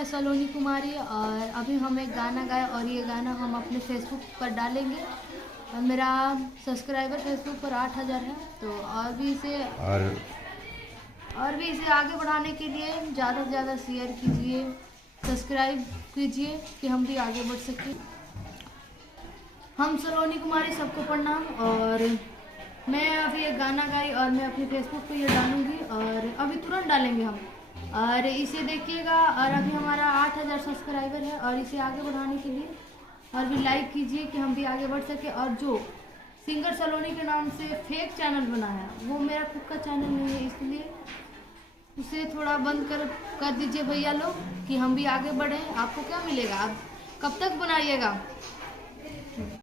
है सलोनी कुमारी और अभी हम एक गाना गाए और ये गाना हम अपने फेसबुक पर डालेंगे। और मेरा सब्सक्राइबर फेसबुक पर 8000 है। तो और भी इसे आगे बढ़ाने के लिए ज़्यादा से ज़्यादा शेयर कीजिए, सब्सक्राइब कीजिए कि हम भी आगे बढ़ सकें। हम सलोनी कुमारी, सबको प्रणाम। और मैं अभी एक गाना गाई और मैं अपने फेसबुक पे ये डालूंगी और अभी तुरंत डालेंगे हम। और इसे देखिएगा। और अभी हमारा 8000 सब्सक्राइबर है और इसे आगे बढ़ाने के लिए और भी लाइक कीजिए कि हम भी आगे बढ़ सके। और जो सिंगर सलोनी के नाम से फेक चैनल बना है वो मेरा खुद का चैनल नहीं है, इसलिए उसे थोड़ा बंद कर दीजिए भैया लोग कि हम भी आगे बढ़ें। आपको क्या मिलेगा? आप कब तक बनाइएगा?